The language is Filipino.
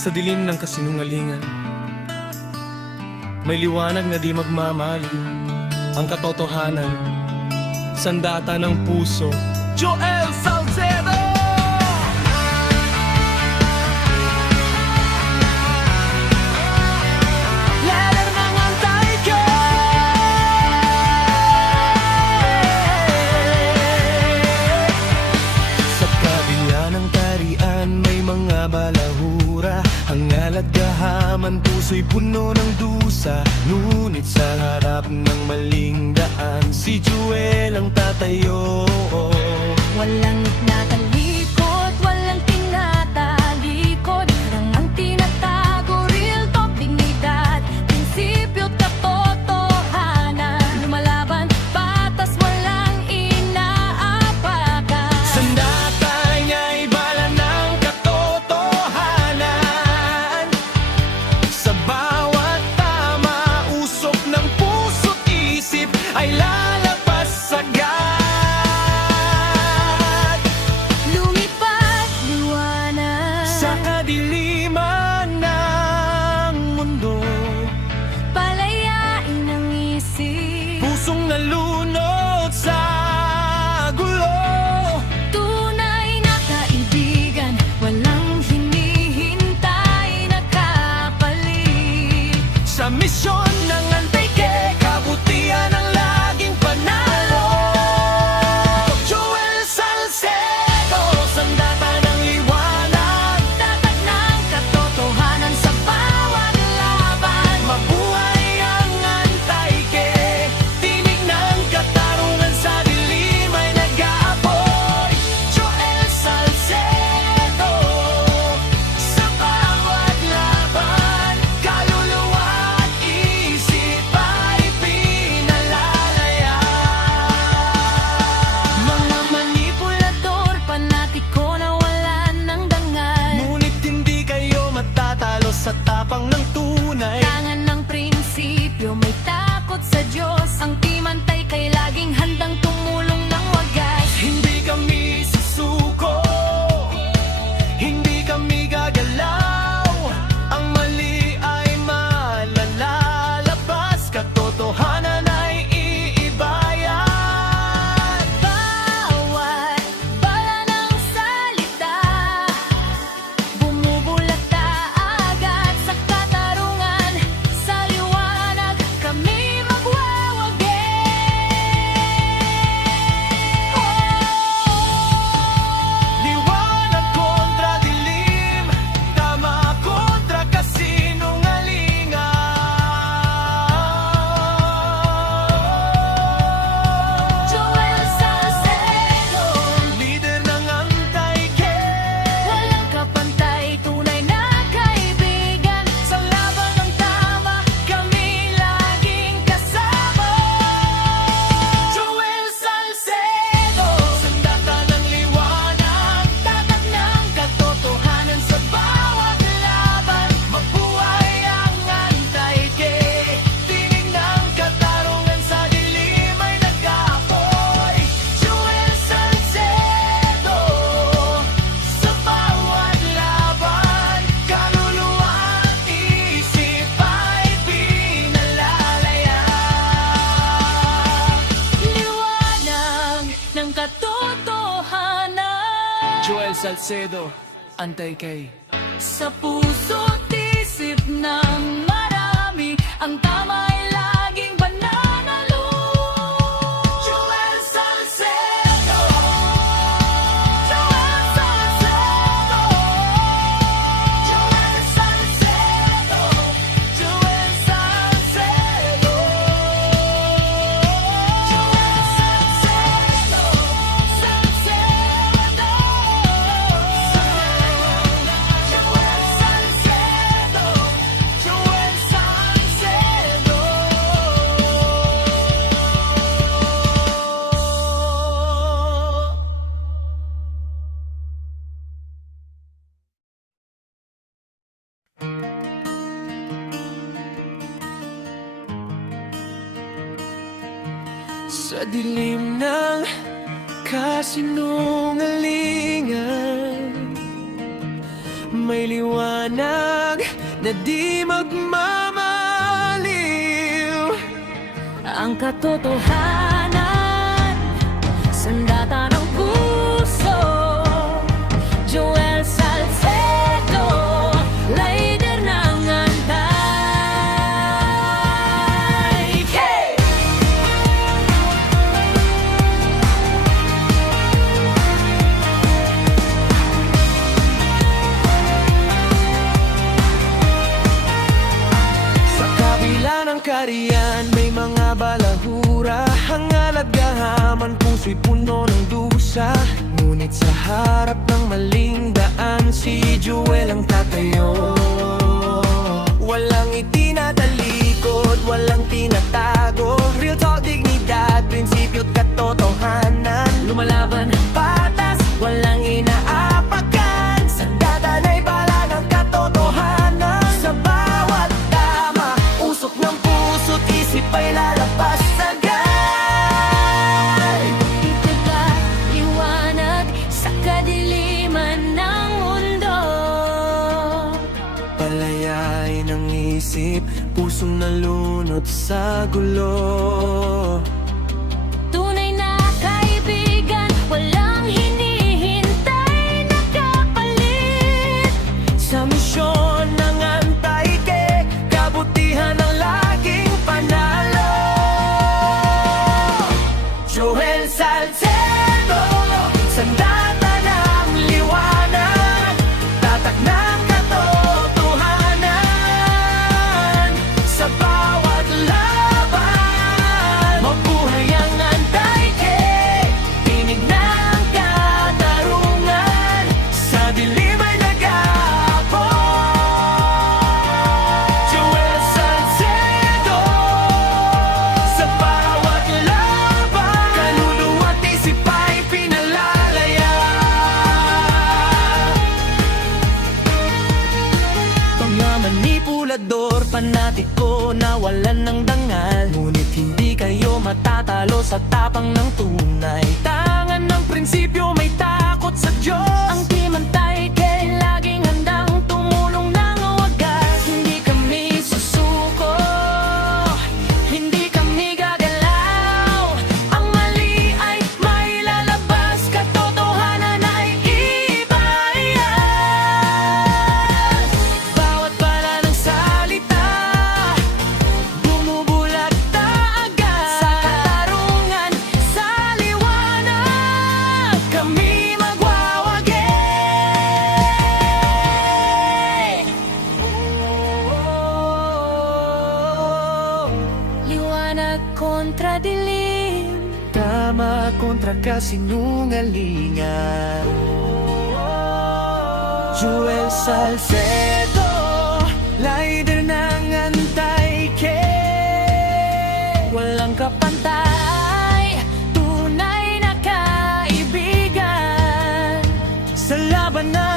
Sa dilim ng kasinungalingan, may liwanag na di magmamali. Ang katotohanan, sandata ng puso. Joel Salcedo! Balahura, hangal at gahaman, puso'y puno ng dusa. Ngunit sa harap ng maling daan, si Joel ang tatayo. Walang natalikod, walang tinatalikod, lang ang tinatago, real talk, dignidad, prinsipyo, katotohanan, lumalaban, batas, walang inaapakan. Sandata niya'y bala ng katotohanan, sa bawat tama, usok ng puso't isip ay lalabas agad. Lumipad, liwanag, Sa kadiliman ng mundo, palayain ang isip, pusong nalunod sa gulo. tunay na kaibigan, walang hinihintay na kapalit. Sa misyon ng antike, kabutihan ang laging panalo. Joel Salcedo, sandata ng liwanag, Tatak ng katotohanan sa bawat laban. mabuhay ang antike. Tinig ng katarungan sa dilim ay nag-aapoy. Joel Salcedo, sa bawat laban, kaluluwa at isip ay pinalalaya. Mga manipulador, panatiko na wala ng dangal. Ngunit hindi kayo matatalo sa tapang ng tunay. Kailangan ng prinsipyo, may takot sa Diyos. Ang timantay kay laging handang tumulong ng wagas. Hindi kami susuko, hindi kami gagalaw. Ang mali ay malalalabas, katotohanan ay iibayan. Bawat bala ng salita, bumubulata agad sa katarungan. Sa liwanag kami magwawagi. Liwanag kontra dilim, tama kontra kasinungalingan. Joel Salcedo, Lider ng antike, walang kapantay, tunay na kaibigan. sa laban ng tama, kami laging kasama. Joel Salcedo, sandata ng liwanag, tatak ng katotohanan sa bawat laban. Mabuhay ang antike, tinig ng katarungan sa dilim ay nag-aapoy. Joel Salcedo, sa bawat laban, kaluluwa at isip ay pinalalaya. Liwanag ng katotohanan Joel Salcedo, Antay-K. sa puso't isip ng marami. Ang tama ay laging pananalo. Joel Salcedo, Joel Salcedo, Joel Salcedo, Joel Salcedo, Joel Salcedo, Salcedo, Joel Salcedo, Joel Salcedo. Sa dilim ng kasinungalingan, may liwanag na di magmamaliw. Ang katotohanan, sandata ng puso. Joel Salcedo, lighter ng antay. Hey! Sa kabila ng kariyan, may mga balahura. Hangal at gahaman, puso'y puno ng dusa. Ngunit sa harap ng maling daan, si Joel ang tatayo. Walang itinatalikod, walang tinatago. Real talk, dignidad, prinsipyo't katotohanan. Lumalaban, patas, walang inaapakan. Sandata na'y bala ng katotohanan. Sa bawat tama, usok ng puso't isip ay lalabas agad. Ito'y liwanag sa kadiliman ng mundo. Palayain ang isip, pusong nalunod sa gulo. Tunay na kaibigan, walang hinihintay na kapalit. Sa misyon ng antay, kabutihan ang laging panalo. Joel Salcedo, sandata ng liwanag, tatak ng katotohanan. Sa bawat laban, mabuhay ang antay, tinig ng katarungan. Sa dilim ay nag-aabot. Joel Salcedo, sa bawat laban, kaluluwa't isip ay pinalalaya. Mga manipulador, panatiko, nawalan ng dangal. Ngunit hindi kayo matatalo sa tapang ng tunay. Tangan ng prinsipyo, may takot sa Diyos. Ang timantay kay laging handang tumulong ng wagas. Hindi kami susuko, hindi kami gagalaw. Ang mali ay may lalabas, katotohanan ay ibayas. Bawat bala ng salita, bumubulat agad. Sa katarungan, sa liwanag, Kami magwawagi. liwanag kontra dilim. Tama kontra kasinungalingan. Joel Salcedo, lighter ng antay, Walang kapantay, tunay na kaibigan. sa laban na